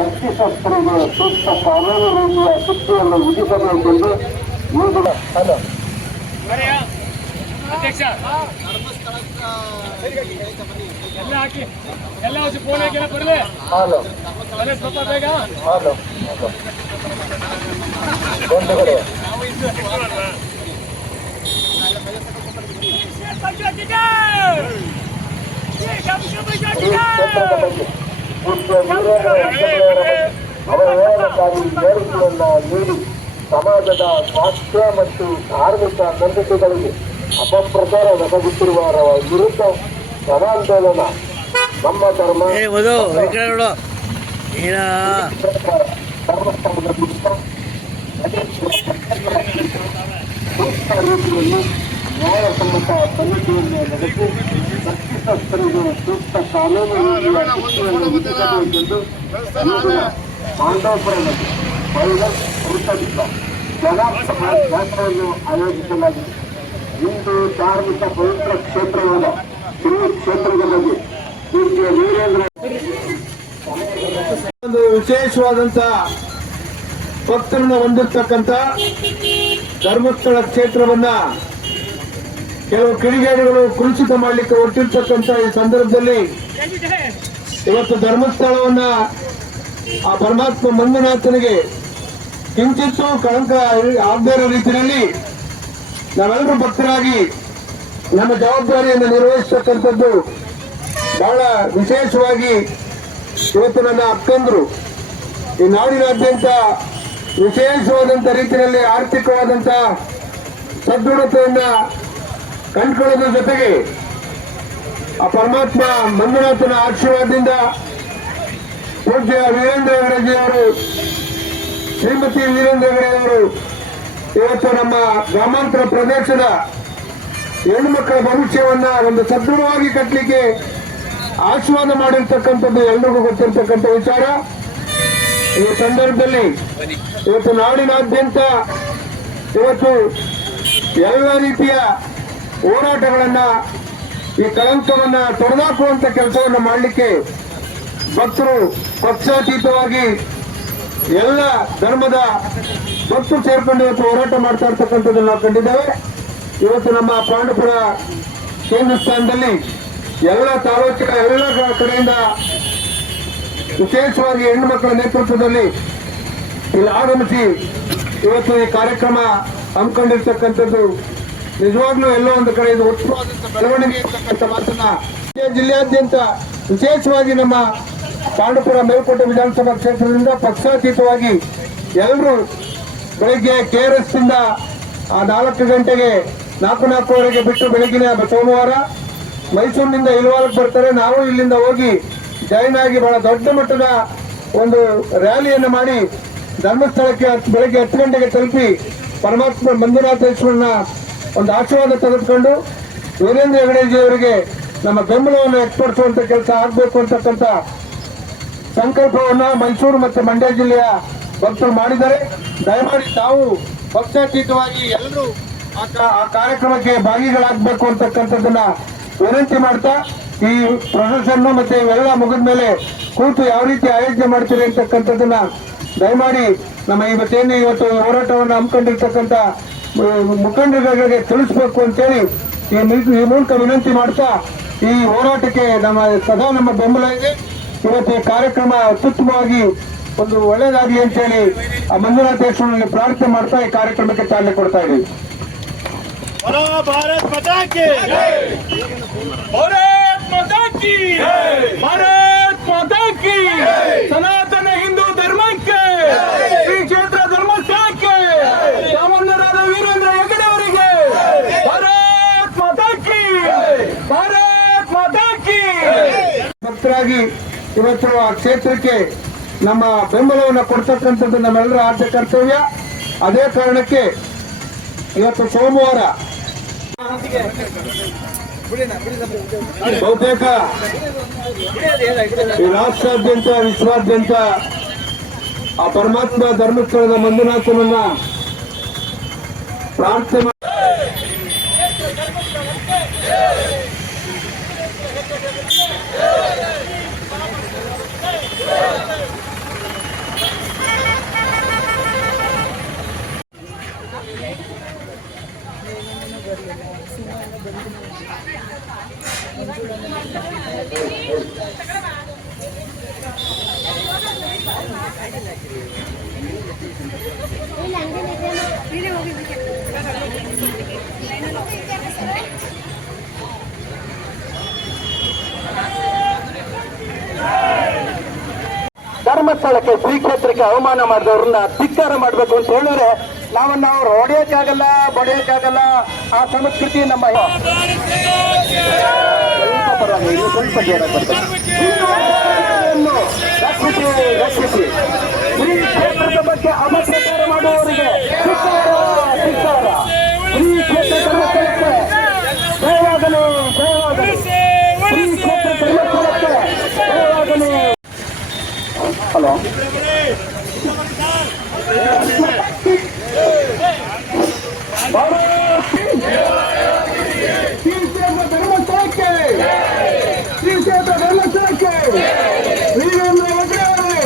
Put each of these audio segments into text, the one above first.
ಶಸ್ತ್ರಶಸ್ತ್ರಿಗೆ ಸೂಕ್ತ ಕಾನೂನು ರೀತಿಯ ಶಿಕ್ಷೆಯನ್ನು ವಿಧಿಸಬೇಕೆಂದು ಈಗಿನ ಹಲೋ ಅಧ್ಯಕ್ಷ ಎಲ್ಲ ಹಾಕಿ ಎಲ್ಲ ಹಚ್ಚಿ ಫೋನ್ ಹಾಕಿ ಬರಲಿ ಹಲೋ ಬರಲಿ ಸ್ವಲ್ಪ ಬೇಗ ಹಲೋ ಕ್ಷೇತ್ರದ ಅವರ ನೀಡಿ ಸಮಾಜದ ಸ್ವಾಸ್ಥ್ಯ ಮತ್ತು ಧಾರ್ಮಿಕ ನಂಬಿಕೆಗಳಿಗೆ ಅಪಪ್ರಚಾರ ಒದಗುತ್ತಿರುವ ವಿರುದ್ಧ ಜನಾಂದೋಲನ ನಮ್ಮ ಧರ್ಮ ಧರ್ಮಸ್ಥಳದ ರೀತಿಯಲ್ಲಿ ನ್ಯಾಯಸಮ್ಮತ ತನಿಖೆಯನ್ನು ನಡೆಸಿ ತಪ್ಪಿತಸ್ಥರಿಗೆ ಸೂಕ್ತ ಕಾನೂನು ಈಗಿನ ಪಾಂಡವಪುರದಲ್ಲಿ ವೈರಸ್ ವೃತ್ತದಿಂದ ಜನಾಸಭಾ ಯಾತ್ರೆಯನ್ನು ಆಯೋಜಿಸಲಾಗಿದೆ ಇಂದು ಧಾರ್ಮಿಕ ಪವಿತ್ರ ಕ್ಷೇತ್ರವಾದ ಶ್ರೀ ಕ್ಷೇತ್ರದ ಬಗ್ಗೆ ಪೂಜ್ಯ ವೀರೇಂದ್ರ ಒಂದು ವಿಶೇಷವಾದಂತ ಭಕ್ತರನ್ನು ಹೊಂದಿರ್ತಕ್ಕಂಥ ಧರ್ಮಸ್ಥಳ ಕ್ಷೇತ್ರವನ್ನ ಕೆಲವು ಕಿಡಿಗೇಡಿಗಳು ಕುಲುಷಿತ ಮಾಡಲಿಕ್ಕೆ ಹೊರಟಿರ್ತಕ್ಕಂಥ ಈ ಸಂದರ್ಭದಲ್ಲಿ ಇವತ್ತು ಧರ್ಮಸ್ಥಳವನ್ನ ಆ ಪರಮಾತ್ಮ ಮಂಜುನಾಥನಿಗೆ ಕಿಂಚಿತ್ತು ಕಳಂಕ ಆಗದೇ ಇರೋ ರೀತಿಯಲ್ಲಿ ನಾವೆಲ್ಲರೂ ಭಕ್ತರಾಗಿ ನಮ್ಮ ಜವಾಬ್ದಾರಿಯನ್ನು ನಿರ್ವಹಿಸತಕ್ಕಂಥದ್ದು ಬಹಳ ವಿಶೇಷವಾಗಿ ಇವತ್ತು ನನ್ನ ಅಕ್ಕಂದ್ರು. ಈ ನಾಡಿನಾದ್ಯಂತ ವಿಶೇಷವಾದಂಥ ರೀತಿಯಲ್ಲಿ ಆರ್ಥಿಕವಾದಂಥ ಸದೃಢತೆಯನ್ನ ಕಂಡುಕೊಳ್ಳೋದ್ರ ಜೊತೆಗೆ ಆ ಪರಮಾತ್ಮ ಮಂಜುನಾಥನ ಆಶೀರ್ವಾದದಿಂದ ಪೂಜ್ಯ ವೀರೇಂದ್ರ ಹೆಗಡೆಜಿ ಅವರು, ಶ್ರೀಮತಿ ವೀರೇಂದ್ರ ಹೆಗಡೆ ಅವರು ಇವತ್ತು ನಮ್ಮ ಗ್ರಾಮಾಂತರ ಪ್ರದೇಶದ ಹೆಣ್ಮಕ್ಕಳ ಭವಿಷ್ಯವನ್ನ ಒಂದು ಸದೃಢವಾಗಿ ಕಟ್ಟಲಿಕ್ಕೆ ಆಶೀರ್ವಾದ ಮಾಡಿರ್ತಕ್ಕಂಥದ್ದು ಎಲ್ರಿಗೂ ಗೊತ್ತಿರ್ತಕ್ಕಂಥ ವಿಚಾರ. ಈ ಸಂದರ್ಭದಲ್ಲಿ ಇವತ್ತು ನಾಡಿನಾದ್ಯಂತ ಇವತ್ತು ಎಲ್ಲ ರೀತಿಯ ಹೋರಾಟಗಳನ್ನ ಈ ಕಳಂಕವನ್ನ ತೊಡೆದಾಕುವಂತ ಕೆಲಸವನ್ನು ಮಾಡಲಿಕ್ಕೆ ಭಕ್ತರು ಪಕ್ಷಾತೀತವಾಗಿ ಎಲ್ಲ ಧರ್ಮದ ಭಕ್ತರು ಸೇರ್ಕೊಂಡು ಇವತ್ತು ಹೋರಾಟ ಮಾಡ್ತಾ ಇರ್ತಕ್ಕಂಥದ್ದನ್ನು ನಾವು ಕಂಡಿದ್ದೇವೆ. ಇವತ್ತು ನಮ್ಮ ಪಾಂಡಪುರ ಕೇಂದ್ರ ಸ್ಥಾನದಲ್ಲಿ ಎಲ್ಲ ತಾಲೂಕಿನ ಎಲ್ಲ ಕಡೆಯಿಂದ ವಿಶೇಷವಾಗಿ ಹೆಣ್ಣು ಮಕ್ಕಳ ನೇತೃತ್ವದಲ್ಲಿ ಇಲ್ಲಿ ಆಗಮಿಸಿ ಇವತ್ತು ಈ ಕಾರ್ಯಕ್ರಮ ಹಮ್ಮಿಕೊಂಡಿರ್ತಕ್ಕಂಥದ್ದು ನಿಜವಾಗ್ಲೂ ಎಲ್ಲೋ ಒಂದು ಕಡೆ ಇದು ಉತ್ತಮವಾದಂಥ ಬೆಳವಣಿಗೆ ಇರ್ತಕ್ಕಂಥ ಮಾತನ್ನ ಜಿಲ್ಲೆಯಾದ್ಯಂತ ವಿಶೇಷವಾಗಿ ನಮ್ಮ ಪಾಂಡುಪುರ ಮೇಲ್ಕೋಟೆ ವಿಧಾನಸಭಾ ಕ್ಷೇತ್ರದಿಂದ ಪಕ್ಷಾತೀತವಾಗಿ ಎಲ್ಲರೂ ಬೆಳಿಗ್ಗೆ ಕೆ ಆರ್ ಎಸ್ ಇಂದ ಆ ನಾಲ್ಕು ಗಂಟೆಗೆ ನಾಲ್ಕು ನಾಲ್ಕುವರೆಗೆ ಬಿಟ್ಟು ಬೆಳಗಿನ ಸೋಮವಾರ ಮೈಸೂರಿನಿಂದ ಇಲ್ವಾಲಕ್ಕೆ ಬರ್ತಾರೆ. ನಾವು ಇಲ್ಲಿಂದ ಹೋಗಿ ಜಾಯಿನ್ ಆಗಿ ಬಹಳ ದೊಡ್ಡ ಮಟ್ಟದ ಒಂದು ರ್ಯಾಲಿಯನ್ನು ಮಾಡಿ ಧರ್ಮಸ್ಥಳಕ್ಕೆ ಬೆಳಗ್ಗೆ ಹತ್ತು ಗಂಟೆಗೆ ತಲುಪಿ ಪರಮಾತ್ಮ ಮಂಜುನಾಥೇಶ್ವರನ ಒಂದು ಆಶೀರ್ವಾದ ತೆಗೆದುಕೊಂಡು ವೀರೇಂದ್ರ ಹೆಗಡೆಜಿ ಅವರಿಗೆ ನಮ್ಮ ಬೆಂಬಲವನ್ನು ಏರ್ಪಡಿಸುವಂತ ಕೆಲಸ ಆಗಬೇಕು ಅಂತಕ್ಕಂಥ ಸಂಕಲ್ಪವನ್ನು ಮೈಸೂರು ಮತ್ತು ಮಂಡ್ಯ ಜಿಲ್ಲೆಯ ಭಕ್ತರು ಮಾಡಿದ್ದಾರೆ. ದಯಮಾಡಿ ತಾವು ಪಕ್ಷಾತೀತವಾಗಿ ಎಲ್ಲರೂ ಆ ಕಾರ್ಯಕ್ರಮಕ್ಕೆ ಭಾಗಿಗಳಾಗಬೇಕು ಅಂತಕ್ಕಂಥದ್ದನ್ನ ವಿನಂತಿ ಮಾಡ್ತಾ, ಈ ಪ್ರೊಸೆಷನ್ ಮತ್ತೆ ಇವೆಲ್ಲ ಮುಗಿದ ಮೇಲೆ ಕೂತು ಯಾವ ರೀತಿ ಆಯೋಜನೆ ಮಾಡ್ತೀರಿ ಅಂತಕ್ಕಂಥದ್ದನ್ನ ದಯಮಾಡಿ ನಮ್ಮ ಇವತ್ತೇನು ಇವತ್ತು ಹೋರಾಟವನ್ನು ಹಮ್ಮಿಕೊಂಡಿರ್ತಕ್ಕಂಥ ಮುಖಂಡರಿಗೆ ತಿಳಿಸಬೇಕು ಅಂತೇಳಿ ಈ ಈ ಮೂಲಕ ವಿನಂತಿ ಮಾಡ್ತಾ ಈ ಹೋರಾಟಕ್ಕೆ ನಮ್ಮ ಸದಾ ನಮ್ಮ ಬೆಂಬಲ ಇದೆ. ಇವತ್ತು ಈ ಕಾರ್ಯಕ್ರಮ ಅತ್ಯುತ್ತಮವಾಗಿ ಒಂದು ಒಳ್ಳೇದಾಗಲಿ ಅಂತೇಳಿ ಆ ಮಂಜುನಾಥೇಶ್ವರಲ್ಲಿ ಪ್ರಾರ್ಥನೆ ಮಾಡ್ತಾ ಈ ಕಾರ್ಯಕ್ರಮಕ್ಕೆ ಚಾಲನೆ ಕೊಡ್ತಾ ಇದ್ದೀವಿ. ಭಾರತ್ ಭಕ್ತರಾಗಿ ಇವತ್ತು ಆ ಕ್ಷೇತ್ರಕ್ಕೆ ನಮ್ಮ ಬೆಂಬಲವನ್ನು ಕೊಡ್ತಕ್ಕಂಥದ್ದು ನಮ್ಮೆಲ್ಲರ ಆದ್ಯ ಕರ್ತವ್ಯ. ಅದೇ ಕಾರಣಕ್ಕೆ ಇವತ್ತು ಸೋಮವಾರ ಬಹುತೇಕ ಈ ರಾಷ್ಟ್ರಾದ್ಯಂತ, ವಿಶ್ವಾದ್ಯಂತ ಆ ಪರಮಾತ್ಮ ಧರ್ಮಸ್ಥಳದ ಮಂಜುನಾಥನನ್ನ ಪ್ರಾರ್ಥನೆ ಮಾಡಿ ಧರ್ಮಸ್ಥಳಕ್ಕೆ, ಶ್ರೀ ಕ್ಷೇತ್ರಕ್ಕೆ ಅವಮಾನ ಮಾಡಿದವ್ರನ್ನ ಧಿಕ್ಕಾರ ಮಾಡಬೇಕು ಅಂತ ಹೇಳಿದ್ರೆ ನಾವನ್ನ ಅವ್ರು ಹೊಡೆಯಕ್ಕಾಗಲ್ಲ, ಬಡಿಯಕ್ಕಾಗಲ್ಲ ಆ ಸಂಸ್ಕೃತಿ ನಮ್ಮ ಸ್ವಲ್ಪ. ರಕ್ಷಿಸಿ ರಕ್ಷಿಸಿ ಶ್ರೀ ಬಗ್ಗೆ ಅಪಪ್ರಚಾರ ಹಲೋ ಶ್ರೀಕ್ಷೇತ್ರ ಧರ್ಮಸ್ಥಳಕ್ಕೆ ಶ್ರೀಕ್ಷೇತ್ರ ಧರ್ಮಸ್ಥಳಕ್ಕೆ ವೀರೇಂದ್ರ ಹೆಗ್ಗಡೆ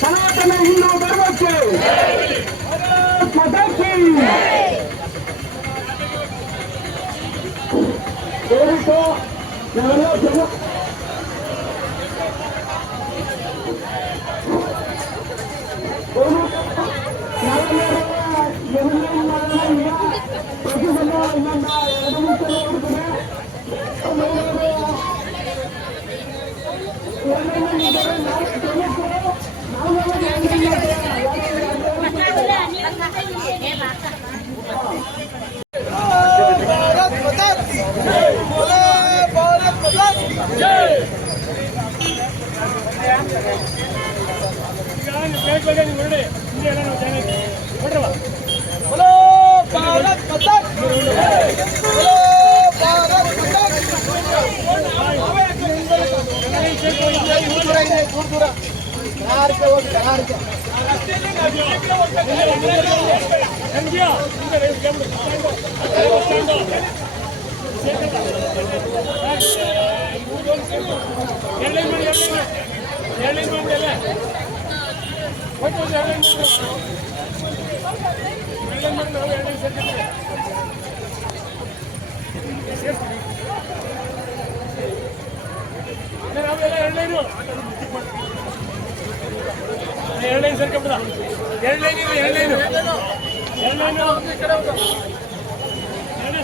ಸನಾತನ ಹಿಂದೂ ಧರ್ಮಕ್ಕೆ ಭಾರತ್ ಮಾತಾ ಕಿ. ದಯವಿಟ್ಟು ನಾವೆಲ್ಲ ಜನ ಈಗ ನೀವು ಕೇಳ್ಕೊಳ್ಳಿ ನೀವು ಹೊರಡಿ ಹಿಂದೆ ಎಲ್ಲ ನಾವು ಚೆನ್ನಾಗಿ ಹೊಡ್ರವ ಹೆಂಗ್ಯಾ ಹಿಂದೆ ಕೇಳ್ಬಿಡು ಸ್ಟ್ಯಾಂಡು ಎಣ್ಣೆ ಮಾಡಿ ಎಣ್ಣೆ ಎಣ್ಣೆ ಮಾಡಿ ಎಲ್ಲ ಒಟ್ಟು ಒಂದು ಎಣ್ಣೆ ಮಾಡಿ ಎಣ್ಣೆ ಮಾಡಿ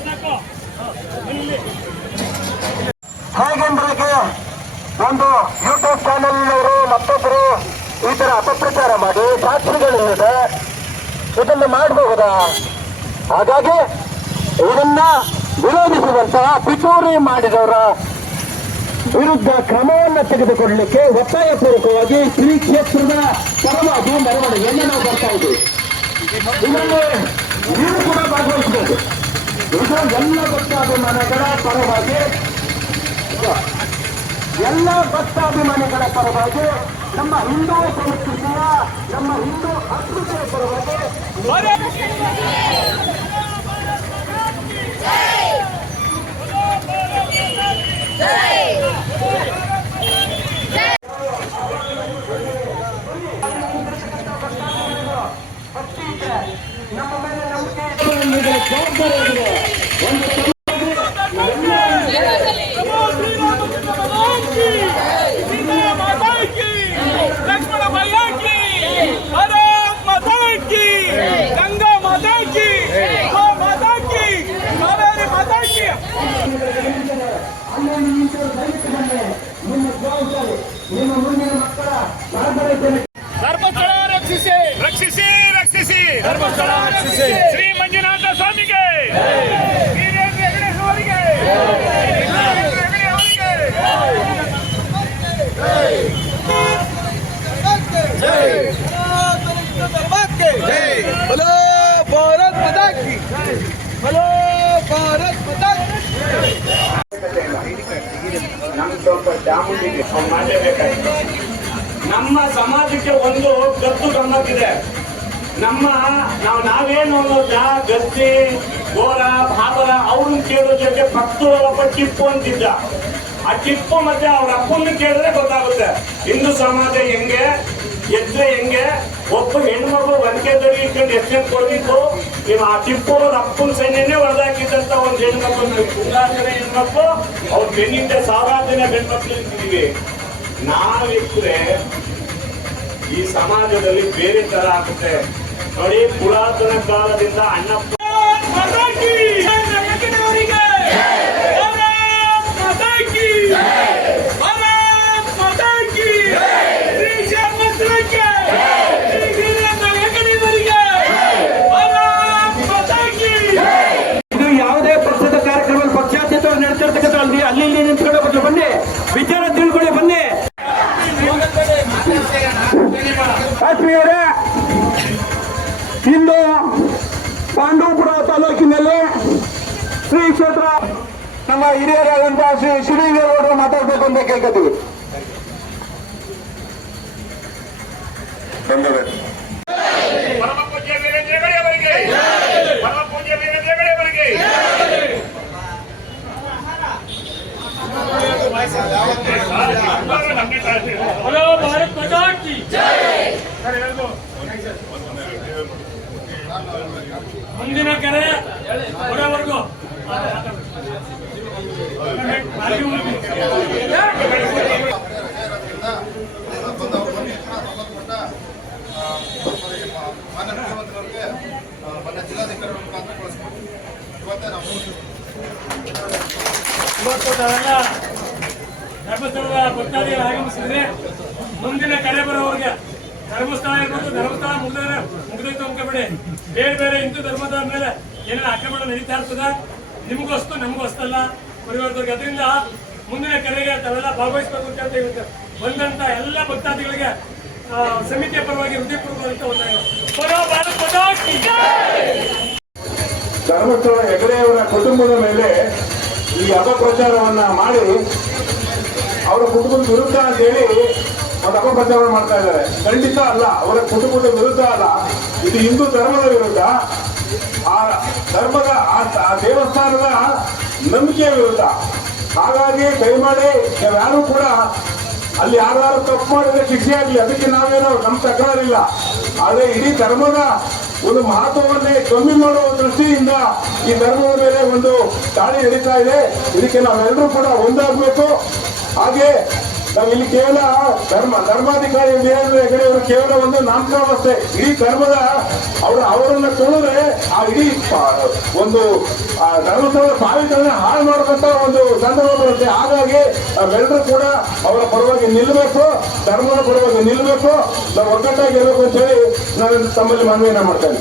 ಸಾಕು ಇಲ್ಲಿ ಹೇಗೆಂದ್ರಿಗೆ ಒಂದು ಯೂಟ್ಯೂಬ್ ಚಾನೆಲ್ನವರು ಮತ್ತೊಬ್ಬರು ಈ ತರ ಅಪಪ್ರಚಾರ ಮಾಡಿ ಸಾಕ್ಷಿಗಳಿಲ್ಲದೆ ಇದನ್ನು ಮಾಡಬಹುದಾ? ಹಾಗಾಗಿ ಇದನ್ನ ವಿರೋಧಿಸುವಂತಹ ಪಿಚೋರಿ ಮಾಡಿದವರ ವಿರುದ್ಧ ಕ್ರಮವನ್ನು ತೆಗೆದುಕೊಳ್ಳಲಿಕ್ಕೆ ಒತ್ತಾಯಪೂರ್ವಕವಾಗಿ ಶ್ರೀ ಕ್ಷೇತ್ರದ ಪರವಾಗಿ ಮೆರವಣಿಗೆಯನ್ನು ನಾವು ಬರ್ತಾ ಇದ್ದೀವಿ? ಇದರಲ್ಲಿ ನೀವು ಕೂಡ ಭಾಗವಹಿಸಬೇಕು. ಇದು ಎಲ್ಲ ಮನೆಗಳ ಪರವಾಗಿ ಎಲ್ಲ ಭಕ್ತಾಭಿಮಾನಿಗಳ ಪರವಾಗಿ ನಮ್ಮ ಹಿಂದೂ ಸಂಸ್ಕೃತಿಯ ನಮ್ಮ ಹಿಂದೂ ಅಸ್ಮಿತೆಯ ಪರವಾಗಿ ನಮ್ಮ ಸಮಾಜಕ್ಕೆ ಒಂದು ಗತ್ತು ಗಮ್ಮತ್ತಿದೆ. ನಮ್ಮ ನಾವು ನಾವೇನು ಅನ್ನೋದ ಗದ್ದೆ ಘೋರ ಭಾಬರ, ಅವ್ರನ್ನ ಕೇಳೋ ಜೊತೆ ಭಕ್ತರು ಒಬ್ಬ ಟಿಪ್ಪು ಅಂತಿದ್ದ. ಆ ಟಿಪ್ಪು ಮತ್ತೆ ಅವ್ರ ಅಪ್ಪನ ಕೇಳಿದ್ರೆ ಗೊತ್ತಾಗುತ್ತೆ. ಹಿಂದೂ ಸಮಾಜ ಹೆಂಗೆ? ಎದ್ರೆ ಹೆಂಗೆ? ಒಬ್ಬ ಹೆಣ್ಮಗು ಒಂದೇ ದರಿ ಇಟ್ಕೊಂಡು ಎಷ್ಟೇ ಕೊಡ್ಬೇಕು ನೀವು ಆ ಟಿಪ್ಪು ಅಪ್ಪನ ಸೈನ್ಯನೇ ಹೊಡೆದಾಕಿದ್ದಂತ ಒಂದು ಹೆಣ್ಮಕ್ಳು ನಾವು. ಜನ ಹೆಣ್ಮಕ್ಳು, ಅವ್ರ ಬೆನ್ನಿಂದ ಸಾವಿರಾರು ಜನ ಹೆಣ್ಮಕ್ಳು ಇರ್ತಿದೀವಿ. ನಾವಿದ್ರೆ ಈ ಸಮಾಜದಲ್ಲಿ ಬೇರೆ ತರ ಆಗುತ್ತೆ. ನೋಡಿ, ಪುರಾತನ ಕಾಲದಿಂದ ಅಣ್ಣಪ್ಪ ಕ್ಷೇತ್ರ. ನಮ್ಮ ಹಿರಿಯರಾದಂತಹ ಶ್ರೀ ಶ್ರೀದೇವರು ಮಾತಾಡ್ಬೇಕು ಅಂತ ಕೇಳ್ಕೊತೀವಿ. ಪರಮ ಪೂಜ್ಯ ವೀರೇಂದ್ರ ಹೆಗಡೆಯವರಿಗೆ ಪರಮ ಪೂಜ್ಯ ವೀರೇಂದ್ರ ಹೆಗಡೆಯವರಿಗೆ ನಮ್ಗೆ ತಾಳ್ಮೆ ಇಲ್ಲ. ಹಲೋ ಭಾರತ್ ಮತಾಕಿ ಮುಂದಿನ ಕರೆ ಬರೋವರೆಗೂ ಮಾನ್ಯ ಮುಖ್ಯಮಂತ್ರಿಯವರಿಗೆ ಮೊನ್ನೆ ಜಿಲ್ಲಾಧಿಕಾರಿ ಮುಖಾಂತರ ಕಳಿಸ್ಕೊಟ್ಟು ಇವತ್ತೇ ನಾವು ತಾವೆಲ್ಲ ಧರ್ಮಸ್ಥಳದ ಭಕ್ತಾದಿಗಳು ಆಗಮಿಸಿದ್ರೆ ಮುಂದಿನ ಕರೆ ಬರೋವರೆಗೆ ಧರ್ಮಸ್ಥಳ ಇರ್ಬೋದು, ಧರ್ಮಸ್ಥಳ ಮುಗಿದ್ರೆ ಮುಗಿದೈತೆ ಅನ್ಕೋಬೇಡಿ ಬೇರೆ ಬೇರೆ ಹಿಂದೂ ಧರ್ಮದ ಮೇಲೆ ಏನೇನು ಆಕ್ರಮಣ ನಡೀತಾ ಇರ್ತದೆ ನಿಮಗೂ ನಮಗೂ ಅಷ್ಟಲ್ಲ ಪರಿವರ್ತರಿಗೆ ಅದರಿಂದ ಮುಂದಿನ ಕರೆಗೆ ತಾವೆಲ್ಲ ಭಾಗವಹಿಸಬೇಕು ಅಂತ ಇವತ್ತು ಬಂದಂತ ಎಲ್ಲ ಭಕ್ತಾದಿಗಳಿಗೆ ಸಮಿತಿಯ ಪರವಾಗಿ ಹೃದಯಪೂರ್ವಕ! ಧರ್ಮಸ್ಥಳ ಹೆಗಡೆಯವರ ಕುಟುಂಬದ ಮೇಲೆ ಈ ಅಪಪ್ರಚಾರವನ್ನ ಮಾಡಿ ಅವರ ಕುಟುಂಬದ ವಿರುದ್ಧ ಅಂತ ಹೇಳಿ ಒಂದು ಅಪಪ್ರಚಾರ ಮಾಡ್ತಾ ಇದ್ದಾರೆ. ಖಂಡಿತ ಅಲ್ಲ, ಅವರ ಕುಟುಂಬದ ವಿರುದ್ಧ ಅಲ್ಲ. ಇದು ಹಿಂದೂ ಧರ್ಮದ ವಿರುದ್ಧ, ಆ ಧರ್ಮದ, ಆ- ದೇವಸ್ಥಾನದ ನಂಬಿಕೆಯ ವಿರುದ್ಧ. ಹಾಗಾಗಿ ದಯಮಾಡಿ ಯಾರು ಕೂಡ ಅಲ್ಲಿ ಯಾರು ತಪ್ಪು ಮಾಡಿದ್ರೆ ಶಿಕ್ಷೆ ಆಗಲಿ. ಅದಕ್ಕೆ ನಾವೇನೋ ನಮ್ಮ ತಕರಾರಿಲ್ಲ. ಆದರೆ ಇಡೀ ಧರ್ಮದ ಒಂದು ಮಹತ್ವವನ್ನೇ ಕಮ್ಮಿ ಮಾಡುವ ದೃಷ್ಟಿಯಿಂದ ಈ ಧರ್ಮದ ಮೇಲೆ ಒಂದು ದಾಳಿ ನಡೀತಾ ಇದೆ. ಇದಕ್ಕೆ ನಾವೆಲ್ಲರೂ ಕೂಡ ಒಂದಾಗಬೇಕು. ಹಾಗೆ ನಾವು ಇಲ್ಲಿ ಕೇವಲ ಧರ್ಮ, ಧರ್ಮಾಧಿಕಾರಿ ಹೆಗಡೆ ಅವರು ಕೇವಲ ಒಂದು ನಾಮಕಾವಸ್ಥೆ ಇಡೀ ಧರ್ಮದ ಅವರು ಅವರನ್ನ ತುಳಿದ್ರೆ ಆ ಇಡೀ ಒಂದು, ಆ, ಧರ್ಮಸ್ಥಳದ ಪಾವಿತ್ರನ ಹಾಳು ಮಾಡುವಂತ ಒಂದು ಸಂದರ್ಭ ಬರುತ್ತೆ. ಹಾಗಾಗಿ ನಾವೆಲ್ಲರೂ ಕೂಡ ಅವರ ಪರವಾಗಿ ನಿಲ್ಲಬೇಕು ಧರ್ಮದ ಪರವಾಗಿ ನಿಲ್ಲಬೇಕು ನಾವು ಒಗ್ಗಟ್ಟಾಗಿರ್ಬೇಕು ಅಂತ ಹೇಳಿ ನಾನು ತಮ್ಮಲ್ಲಿ ಮನವಿಯನ್ನ ಮಾಡ್ತೇನೆ